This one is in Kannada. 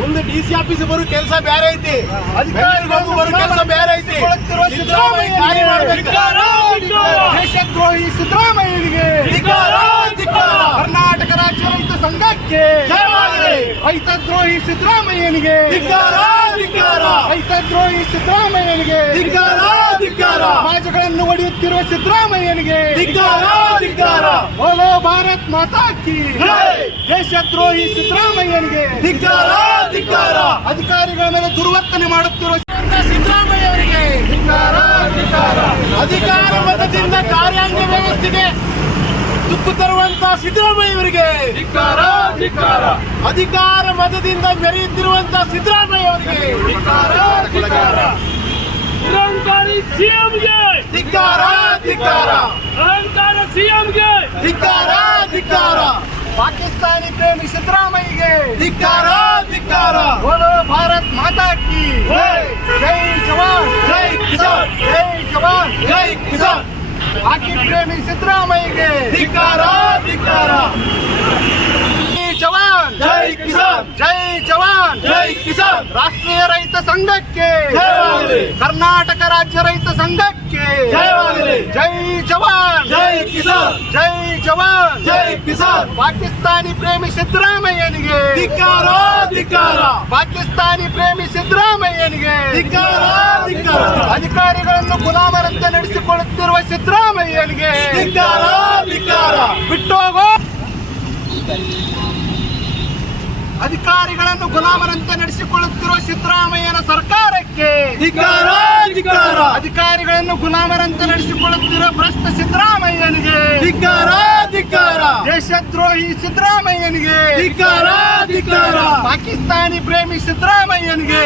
ಮುಂದೆ ಡಿಸಿ ಆಫೀಸ್ ಬರೋ ಕೆಲಸ ಬೇರೆ ಐತಿ, ಅಧಿಕಾರಿಗಳು ಬರೋ ಕೆಲಸ ಬೇರೆ ಐತಿ. ಸಿದ್ದರಾಮಯ್ಯ ಕಾರ್ಯ ಮಾಡಬೇಕು. ದೇಶದ್ರೋಹಿ ಸಿದ್ದರಾಮಯ್ಯನಿಗೆ ಕರ್ನಾಟಕ ರಾಜ್ಯ ರೈತ ಸಂಘಕ್ಕೆ ರೈತದ್ರೋಹಿ ಸಿದ್ದರಾಮಯ್ಯನಿಗೆ ರೈತದ್ರೋಹಿ ಸಿದ್ದರಾಮಯ್ಯನಿಗೆ ಸಮಾಜಗಳನ್ನು ಒಡೆಯುತ್ತಿರುವ ಸಿದ್ದರಾಮಯ್ಯನಿಗೆ ಬೋಲೋ ಭಾರತ್ ಮಾತಾ ಕಿ ದೇಶದ್ರೋಹಿ ಸಿದ್ದರಾಮಯ್ಯನಿಗೆ ಅಧಿಕಾರಿಗಳ ಮೇಲೆ ದುರ್ವರ್ತನೆ ಮಾಡುತ್ತಿರುವ ಸಿದ್ದರಾಮಯ್ಯವರಿಗೆ ಅಧಿಕಾರ ಮತದಿಂದ ಕಾರ್ಯಾಂಗ ವ್ಯವಸ್ಥೆಗೆ ತುಕ್ಕು ತರುವಂತಹ ಸಿದ್ದರಾಮಯ್ಯವರಿಗೆ ಅಧಿಕಾರ ಮತದಿಂದ ಮೆರೆಯುತ್ತಿರುವಂತಹ ಸಿದ್ದರಾಮಯ್ಯವರಿಗೆ ಅಹಂಕಾರಿ ಸಿಎಂಗೆ ಅಹಂಕಾರ ಸಿಎಂಗೆ ಪಾಕಿಸ್ತಾನಿ ಪ್ರೇಮಿ ಸಿದ್ದರಾಮಯ್ಯಗೆ ಬೋಲೋ ಭಾರತ್ ಮಾತಾ ಕಿ ಜೈ ಜವಾನ್ ಜೈ ಕಿಸಾನ್ ಜೈ ಜವಾನ್ ಜೈ ಕಿಸಾನ್ ಪಾಕಿ ಪ್ರೇಮಿ ಸಿದ್ದರಾಮಯ್ಯಗೆ ಜೈ ಜವಾನ್ ಜೈ ಕಿಸಾನ್ ಜೈ ಜವಾನ್ ಜೈ ಕಿಸಾನ್ ರಾಷ್ಟ್ರೀಯ ರೈತ ಸಂಘಕ್ಕೆ ಜಯವಾಗಲಿ. ಕರ್ನಾಟಕ ರಾಜ್ಯ ರೈತ ಸಂಘಕ್ಕೆ ಜಯವಾಗಲಿ. ಜೈ ಜವಾನ್ ಜೈ ಕಿಸಾನ್ ಜೈ ಜವಾನ್ ಜೈ ಕಿಸಾನ್ ಪಾಕಿಸ್ತಾನಿ ಪ್ರೇಮಿ ಸಿದ್ದರಾಮಯ್ಯನಿಗೆ ಪಾಕಿಸ್ತಾನಿ ಪ್ರೇಮಿ ಸಿದ್ದರಾಮಯ್ಯನಿಗೆ ಅಧಿಕಾರಿಗಳನ್ನು ಗುಲಾಮರಂತೆ ನಡೆಸಿಕೊಳ್ಳುತ್ತಿರುವ ಸಿದ್ದರಾಮಯ್ಯನಿಗೆ ಬಿಟ್ಟೋಗೋ. ಅಧಿಕಾರಿಗಳನ್ನು ಗುಲಾಮರಂತೆ ನಡೆಸಿಕೊಳ್ಳುತ್ತಿರುವ ಸಿದ್ದರಾಮಯ್ಯನ ಸರ್ಕಾರಕ್ಕೆ ಅಧಿಕಾರಿಗಳನ್ನು ಗುಲಾಮರಂತೆ ನಡೆಸಿಕೊಳ್ಳುತ್ತಿರುವ ಭ್ರಷ್ಟ ಸಿದ್ದರಾಮಯ್ಯನಿಗೆ ದೇಶದ್ರೋಹಿ ಸಿದ್ದರಾಮಯ್ಯನಿಗೆ ಪಾಕಿಸ್ತಾನಿ ಪ್ರೇಮಿ ಸಿದ್ದರಾಮಯ್ಯನಿಗೆ